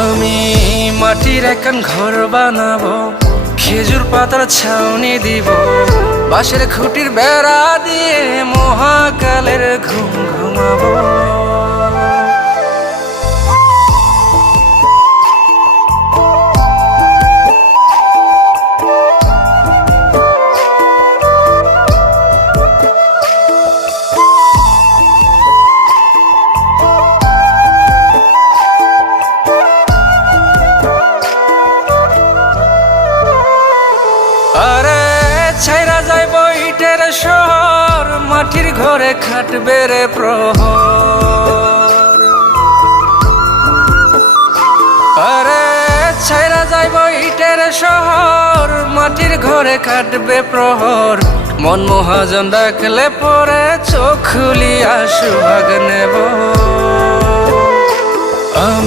আমি মাটির একখান ঘর বানাবো, খেজুর পাতার ছাউনি দিব, বাঁশের খুঁটির বেড়া দিয়ে মহাকালের ঘুম ঘুমাবো। আরে ছাইরা যাইব ইটের শহর, মাটির ঘরে খাটবে রে প্রহর। আরে ছাইরা যাইব ইটের শহর, মাটির ঘরে খাটবে প্রহর। মন মহাজন ডাকলে পরে চোখ খুলিয়া সুভাগ নেব।